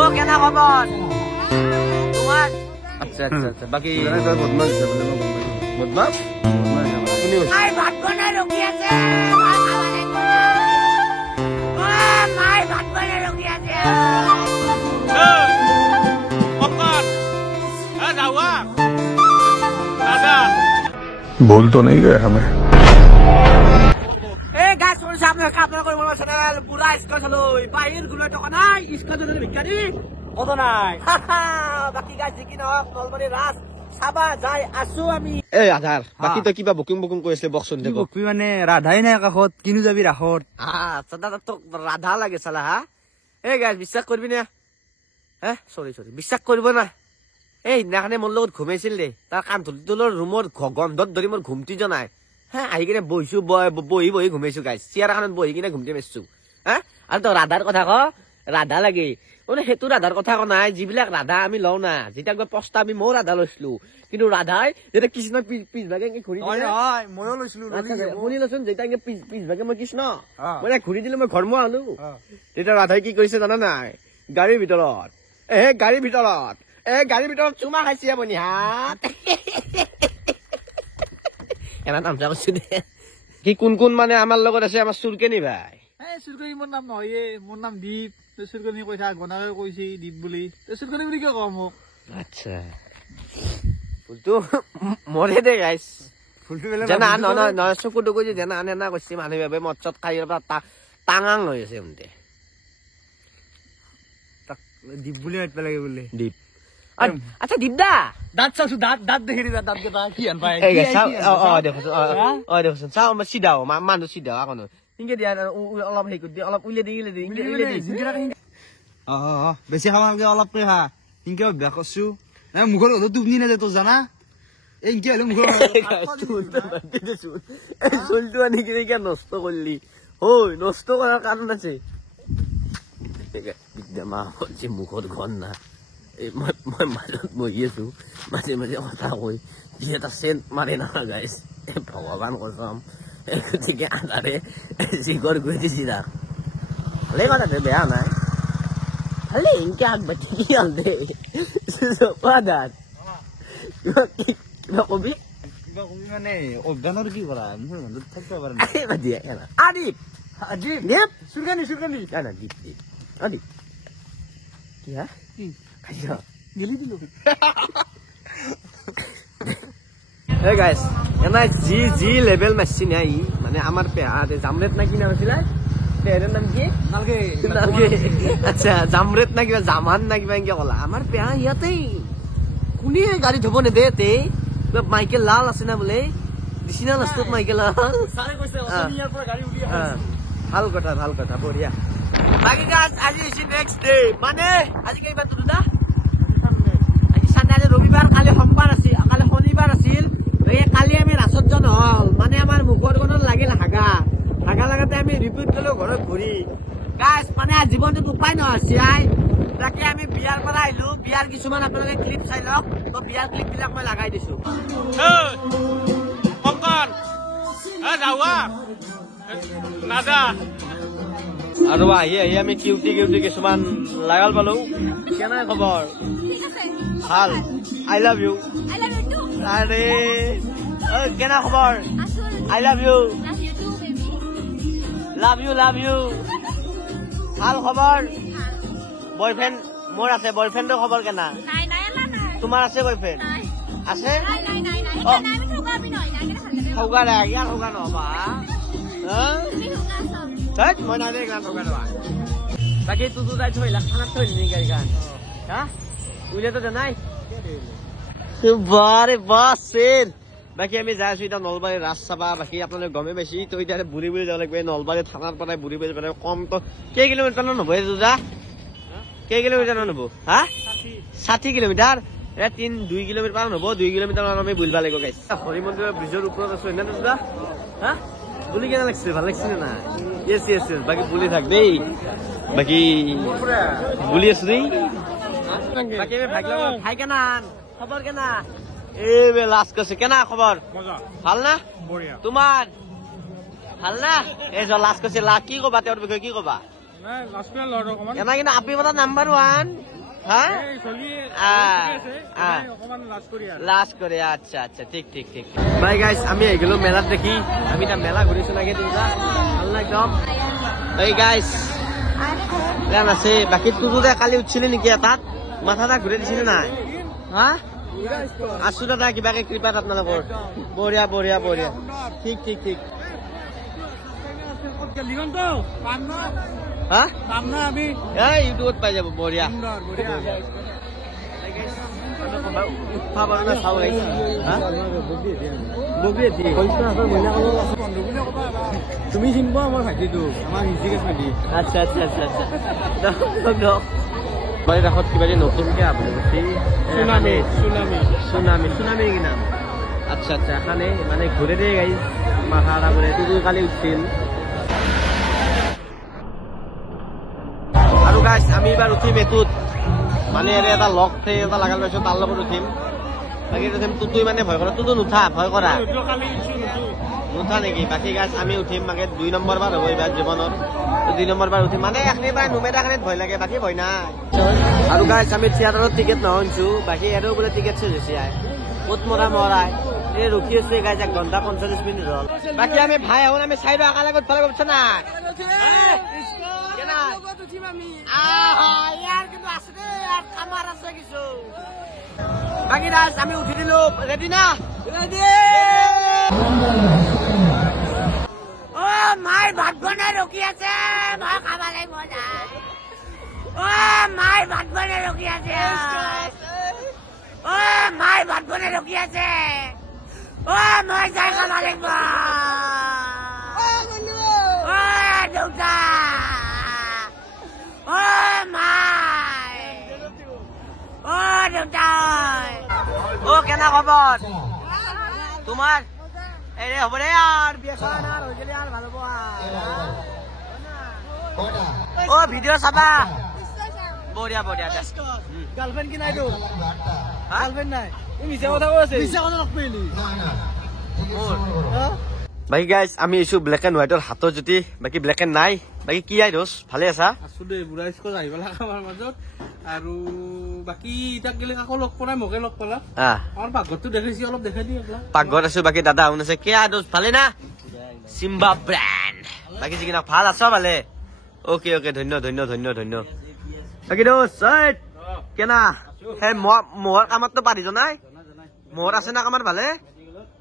ও কেনা খবর তোমার? আচ্ছা আচ্ছা আচ্ছা বাকি বদমাস বদমাস আই ভাত বনাই রকি আছে মাই ভাত বনাই রকি আছে भूल तो नहीं गए हमें এই গাছ শুনছে আপনার কাপড় করে বলবো চ্যানেল পুরা স্কোর হলো বাইরের গুলো টাকা নাই স্কোর জন্য ভিক্ষারি কত নাই বাকি গাছ দেখি না নলবাড়ি রাস সাবা যাই আসো আমি এই আধার বাকি তো কিবা বুকিং বুকিং কৰি আছিলে বকচোন দেখো বকবি মানে ৰাধাই নাই কাষত কিনো যাবি ৰাসত আচ্ছা দাদা তো রাধা লাগে চালা হা এই গাছ বিশ্বাস করবি না হ্যাঁ সরি সরি বিশ্বাস করব না এই সিদিনাখনে মোৰ লগত ঘুমাইছিল দে তাৰ কাণতুলৰ ৰুমৰ গন্ধত ধৰি মোৰ ঘুমটি জনাই হ্যাঁ আহি কিনে বহিছো বহি বহি ঘুমাইছো গাইছ চেয়াৰ এখনত বহি কিনে ঘুমটি মাৰিছো হ্যাঁ আৰু তই ৰাধাৰ কথা ক ৰাধা লাগে মানে সেইটো ৰাধাৰ কথা ক নাই যিবিলাক ৰাধা আমি লওঁ না যেতিয়া গৈ পস্তা আমি ময়ো ৰাধা লৈছিলো কিন্তু ৰাধাই যেতিয়া কৃষ্ণ পিছভাগে ঘূৰি দিলে ময়ো লৈছিলো শুনি লচোন যেতিয়া পিছভাগে মই কৃষ্ণ মানে ঘূৰি দিলে মই ঘৰ মই আনো তেতিয়া ৰাধাই কি কৰিছে জানা নাই গাড়ীৰ ভিতৰত গাড়ীৰ ভিতৰত চুমা খাইছে আপুনি হাত এনা নাম কৈছো দে কি কোন কোন মানে আমাৰ লগত আছে আমাৰ চুৰকেনি ভাই চুৰকনি মোৰ নাম নহয় মোৰ নাম দীপ চুৰকনি কৈ থাক গণাকে কৈছে দীপ বুলি চুৰকনি বুলি কিয় কওঁ মোক আচ্ছা ফুলটো মৰে দে গাইছ ফুলটো জানা নহয় চকুটো কৈছে জানা আনে কৈছে মানুহ ভাবে মদ চদ খাই টাঙাং হৈ আছে সিহঁতে দীপ বুলি মাতিব লাগে বোলে দীপ আচ্ছা দীপ দা দাঁত চাওছো দাঁত দেখি দাঁত কেইটা কি আন পায় দেখোন চাওঁ চিধা মানুহ চিধা আকৌ ইংকে দিয়া অলপ হেৰি কৰি দিয়ে অলপ উলিয়াই দি বেছি খাব নালাগে অলপকে খা ইনকে অভ্যাস কৰছো মুখৰ টোপনি নাযায় তোৰ জানা ইনকে হলে মুখৰ চুলটো আনি কিনে নষ্ট কৰিলি ঐ নষ্ট কৰাৰ কাৰণ আছে মুখত ঘন না মই মাজত বহি আছো মাজে মাজে কথা কৈ যি এটা চেণ্ট মাৰে নহয় গাইছ ভগৱান কচম গতিকে আধাৰে জিগৰ গৈ দিছি তাক ভালে কথাটো বেয়া নাই খালি ইনকে আগবাঢ়ি কি আনতে আধাৰ কিবা কবি মানে অজ্ঞানৰ কি কৰা থাকিব পাৰে আদিপ দীপ চুৰকানি দীপ আদিপ কি হা গেলি দিলো Hey guys, এনা জি লেভেল মারছি না ই মানে আমার পেহাতে জামরেত না কি নাম ছিল পেহারের নাম কি নালগে আচ্ছা জামরেত না কিবা জামান না কিবা কি কলা আমার পেহা ইয়াতেই কোনে গাড়ি ধব নে দেতে মাইকেল লাল আছে না বলে দিছিনা লাষ্টত মাইকেল লাল সারে কইছে অসমিয়াৰ পৰা গাড়ী উলিয়া ভাল কথা বঢ়িয়া বাকি গাছ আজি ইজ নেক্সট ডে মানে আজি কেইবাৰ দুটা আজি সানডে ৰবিবাৰ কালি সোমবাৰ আছিল কালি শনিবাৰ আছিল কালি আমি ৰাসত জন হল মানে আমাৰ মুখৰ গণত লাগিল হাগা লাগাতে আমি ৰিপিট কৰিলো ঘৰত ঘূৰি গাছ মানে জীৱনটোত উপায় নহয় চিয়াই তাকে আমি বিয়াৰ পৰা আহিলো বিয়াৰ কিছুমান আপোনালোকে ক্লিপ চাই লওক তো বিয়াৰ ক্লিপ বিলাক মই লগাই দিছো আৰু আহি আমি কিউটি কিছুমান লাগাল পালো কেনে খবৰ ভাল আই লাভ ইউ আৰে কেনে খবৰ I love you love you ভাল খবৰ বয়ফ্ৰেণ্ড মোৰ আছে বয়ফ্ৰেণ্ডৰ খবৰ কেনা তোমাৰ আছে বয়ফ্ৰেণ্ড আছে ঠগা নহবা মই নাই ঠগা নহবা বাকী তোৰ যাই থৈলা খানাত থৈলি নি গাড়ীখন হা উলিয়াতো জানাই বাৰে বাছেন বাকী আমি যাই আছো এতিয়া নলবাৰী ৰাস চাবা বাকী আপোনালোকে গমে পাইছি তো এতিয়া বুঢ়ী যাব লাগিব নলবাৰী থানাৰ পৰা বুঢ়ী কম তো কেই কিলোমিটাৰ মান হ'ব দাদা কেই কিলোমিটাৰ মান হ'ব হা 60 কিলোমিটাৰ 2 কিলোমিটাৰ মান হ'ব 2 কিলোমিটাৰ মান আমি বুলিব লাগিব গাইছ হৰি মন্দিৰৰ ব্ৰিজৰ ওপৰত আছো এনে দাদা হা বুলি কেনে লাগিছে ভাল লাগিছে না ইয়েছ বাকী বুলি থাক দেই বাকী বুলি আছো দেই বাকী ভাই কেনা খবৰ কেনা এই লাষ্ট কৈছে কেনা খবৰ ভাল না তোমাৰ ভাল না এই লাষ্ট কৈছে কি কবা তেওঁৰ বিষয়ে কি কবা কেনা কিন্তু আপি বটা নাম্বাৰ 1 হা লাষ্ট কৰে আচ্ছা আচ্ছা ঠিক ঠিক ঠিক বাই গাইস আমি আহি গেলো মেলাত দেখি আমি এটা মেলা ঘূৰিছো নাকি তিনিটা ভাল একদম বাই গাইস প্লেন আছে বাকী তুতুতে কালি উঠিছিলি নেকি তাত মাথাটা ঘূৰাই দিছিলে নাই হা আছো দাদা কিবাকে কৃপাত আপোনালোকৰ বঢ়িয়া বঢ়িয়া বঢ়িয়া ঠিক ঠিক ঠিক হা ইউটিউবত পাই যাব বঢ়িয়া তুমি চিনবা আমাৰ ভাইটিটো আমাৰ হিজিকে চাবি আচ্ছা আচ্ছা আচ্ছা আচ্ছা বাড়ির কাষত কিবা নতুনকে আপুনি সুনামি কি নাম আচ্ছা আচ্ছা এখানে মানে ঘুরে দিয়ে গাই মাথা ঘুরে তুই কালি উঠছিল আৰু গাইছ আমি এবাৰ উঠিম এটোত মানে এটা লক এটা লাগাল পাইছো তাৰ লগত উঠিম বাকী উঠিম তুই মানে ভয় কৰা তুতো নুঠা ভয় কৰা নুঠা নেকি বাকী গাছ আমি উঠিম মানে 2 নম্বৰ বাৰ হ'ব এইবাৰ জীৱনত 2 নম্বৰ বাৰ উঠিম মানে এখনি বাৰ নুমেদাখানিত ভয় লাগে বাকী ভয় নাই আৰু গাছ আমি থিয়েটাৰত টিকেট নহৈছো বাকী আৰু বোলে টিকেট চেঞ্জ হৈছে ক'ত মৰাই এই ৰখি আছে গাইছ 1 ঘণ্টা 45 মিনিট হ'ল বাকী আমি ভাই আহোঁ আমি চাইড আকালে ক'ত ফালে গৈছ না বাকী দাস আমি উঠি দিলো ৰেডি না ৰেডি ও মাই ভাত বনাই ৰখি আছে মই খাব লাগিব যায় ও মাই ভাত বনাই ৰখি আছে ও মাই ভাত বনাই ৰখি আছে ও মই যাই খাব লাগিব ও দেউতা ও মাই ও দেউতা ও কেনা খবৰ তোমাৰ এই হ'ব দে আৰ বিয়াখন আৰ হৈ গেলে আৰ ভালো পোৱা ও ভিডিও চাবা বঢ়িয়া বঢ়িয়া গার্লফ্রেন্ড কি নাই তো গার্লফ্রেন্ড নাই তুমি মিছা কথা কৈ আছে মিছা কথা নকইলি বাকি গাইস আমি এসু ব্ল্যাক এন্ড হোয়াইটৰ হাতৰ জুতি বাকি ব্ল্যাক এন্ড নাই বাকি কি আই দোস ভালে আছা আছো দে বুঢ়া স্কুল আহিবলা আমাৰ মাজত আৰু বাকি ইটা গেলে কাকো লগ কৰা মকে লগ পালা আমাৰ পাকঘৰটো দেখাইছি অলপ দেখাই দি একলা পাকঘৰ আছো বাকি দাদা আউন আছে কি আই দোস ভালে না সিম্বা ব্র্যান্ড বাকি জিকিনা ভাল আছা ভালে ওকে ওকে ধন্য ধন্য ধন্য ধন্য বাকি দোস সাইড কেনা হে মোহৰ কামত তো পাৰি জনাই মোহৰ আছে না কামাৰ ভালে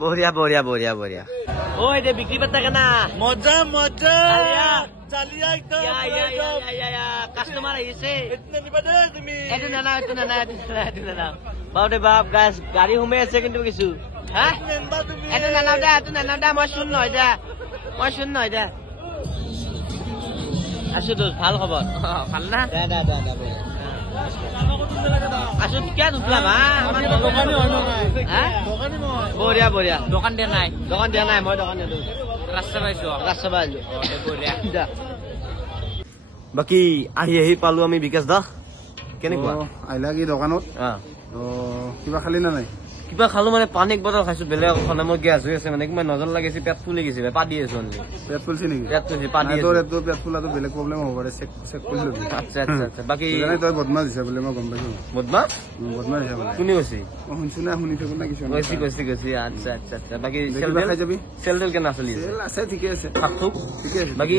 বঢ়িয়া বঢ়িয়া বঢ়িয়া বঢ়িয়া ও এতে বিক্রি পাতা কেনা মজা মজা চালিয়া একদম ইয়া কাস্টমার আইছে এতনে নিবা দে তুমি এটো না বাউদে বাপ গাছ গাড়ি হুমে আছে কিন্তু কিছু হ্যাঁ এটো না দা মই শুন নহয় দা আছো তো ভাল খবৰ ভাল না দা আছো কিয়া দুতলা বা আমাৰ দোকানী হয় নহয় হ্যাঁ দোকানী মই বঢ়িয়া বঢ়িয়া দোকান দিয়া নাই মই দোকান দিলো ৰাস্তা পাইছো বঢ়িয়া বাকি আহি পালো আমি বিকাশ দা কেনেকুৱা আহিলা কি দোকানত কিবা খালি না নাই কিবা খালো মানে পানী এক বটল খাইছো বেলেগ খানা মোৰ গেছ হৈ আছে মানে কিমান নজৰ লাগিছে পেট ফুলি গৈছে পাদি আছে অনলি পেট ফুলছি নেকি পেট ফুলছি পাদি আছে তোৰ পেট ফুলাটো বেলেগ প্ৰব্লেম হ'ব পাৰে চেক কৰি লবি আচ্ছা আচ্ছা বাকি তই বদমাছ হৈছে বোলে মই গম পাইছো বদমাছ হৈছে বোলে কোনে কৈছে মই শুনছো না শুনি থাকো না কিছু কৈছি আচ্ছা আচ্ছা বাকি খাই যাবি চেল কেনে চলি আছে ঠিকে আছে ঠিকে আছে বাকি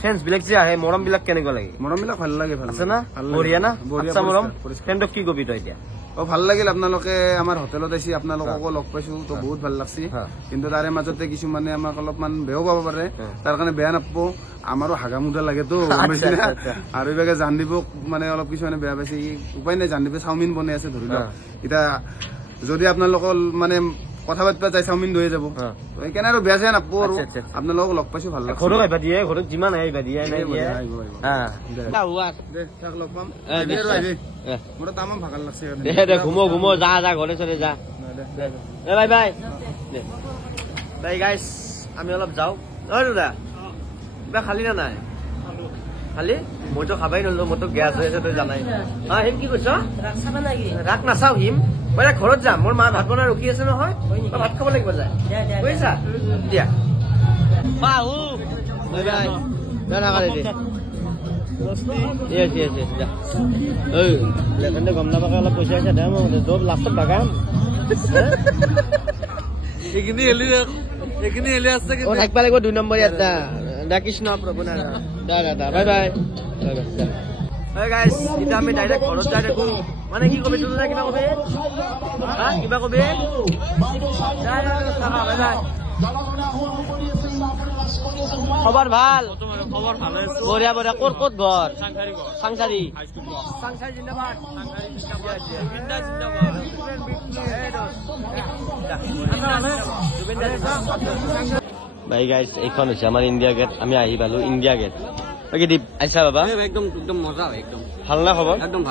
ফ্ৰেণ্ডছ বিলাক যে আহে মৰম বিলাক কেনেকুৱা লাগে মৰম বিলাক ভাল লাগে ভাল আছে না বঢ়িয়া না আচ্ছা মৰম ফ্ৰেণ্ডক কি কবি তই এতিয়া ভাল লাগিল আপোনালোকে আমাৰ হোটেলত আইছি আপোনালোককো লগ পাইছো তো বহুত ভাল লাগছি কিন্তু তাৰে মাজতে কিছুমানে আমাক অলপমান বেয়াও পাব পাৰে তাৰ কাৰণে বেয়া নাপাব আমাৰো হাগামুদা লাগে তো আৰু এইভাগে জানদীপ মানে অলপ কিছুমানে বেয়া পাইছে উপায় নাই জানদীপে চাওমিন বনাই আছে ধৰি লওক এতিয়া যদি আপোনালোকৰ মানে কথা পাতিবা যাই চাওমিন লৈ যাব সেইকাৰণে আৰু বেয়া চেয়া নাপাব আৰু আপোনালোকক লগ পাইছো ভাল লাগছে ঘৰত আহিবা দিয়ে ঘৰত যিমান আহিবা দিয়ে লগ পাম মোৰ তামাম ভাগাল লাগছে দে ঘুমো যা ঘৰে চলে যা বাই গাইছ আমি অলপ যাওঁ দাদা কিবা খালি না নাই খালি মইতো খাবাই নলো মইতো গেছ হৈ আছে তই জানাই হিম কি কৈছ ৰাখ নাচাও হিম মই ঘৰত যাম মোৰ মা ভাত বনাই ৰখি আছে নহয় ভাত খাব লাগিব যায় বুজিছা দিয়া বাহু bye bye Yes, yes, yes. Lekannya gom napa kalau pose aja dah mau job laptop bagam. Egini eli আছে Oh, naik balik gua 2 number ya dah. Da Krishna Prabhu na. Da. Bye bye. Hey guys, kita আমি direct ঘৰত যাই দেখো। মানে কি কবি তুলা কিবা কবি? হ্যাঁ, কিবা কবি? যা সাবা বাই বাই। খবর ভাল। খবর ভালো আছে বড়িয়া কোট ঘর সাংসারি সাংসারি জিন্দাবাদ ভাই গাইস এইখন হৈছে আমাৰ ইণ্ডিয়া গেট আমি আহি পালো ইণ্ডিয়া গেট বাকি দীপ আইছা বাবা একদম মজা একদম ভাল না খবৰ একদম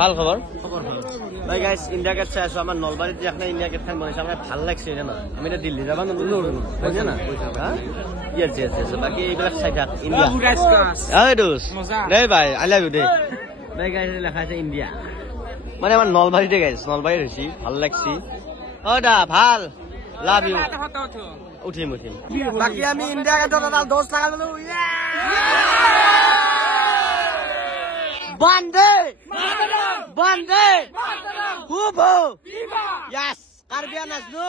ভাল খবৰ খবৰ ভালো ভাই গাইস ইণ্ডিয়া গেট চাই আছো আমাৰ নলবাৰীত যে এখন ইণ্ডিয়া গেট খান বনাইছে আমাৰ ভাল লাগছে না আমি এটা দিল্লী যাবা নললো বুঝছ না ইয়েস বাকি এইবিলাক চাই থাক ইণ্ডিয়া আই দোস দে ভাই আই লাভ ইউ দে ভাই গাইস লেখা আছে ইণ্ডিয়া মানে আমার নলবাৰীতে গাইস নলবাৰীত হৈছি ভাল লাগছি ও দা ভাল লাভ ইউ উঠিম বাকি আমি ইন্ডিয়া গেটত এটা 10 টাকা ললো বন্দে খুব ইয়াস কারবিয়া নাচনো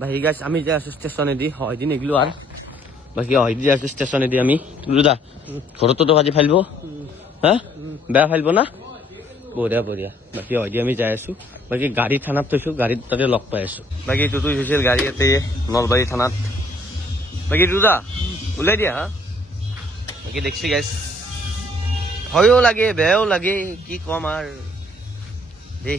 বাকি গাইস আমি যে আছি স্টেশনে দি হয় দিন এগুলো আর বাকি হয় দি আছে স্টেশনে দি আমি দুদা ঘরতো তো কাজে ফাইলবো হ্যাঁ বেয়া ফাইলবো না বঢ়িয়া বাকি হয় দি আমি যাই আছো বাকি গাড়ী থানাত থৈছো গাড়ীত তাতে লগ পাই আছো বাকি তুই হৈছিল গাড়ী ইয়াতে নলবাৰী থানাত বাকি দুদা ওলাই দিয়া হা বাকি দেখছি গাইস হয়ও লাগে বেয়াও লাগে কি কম আর দেই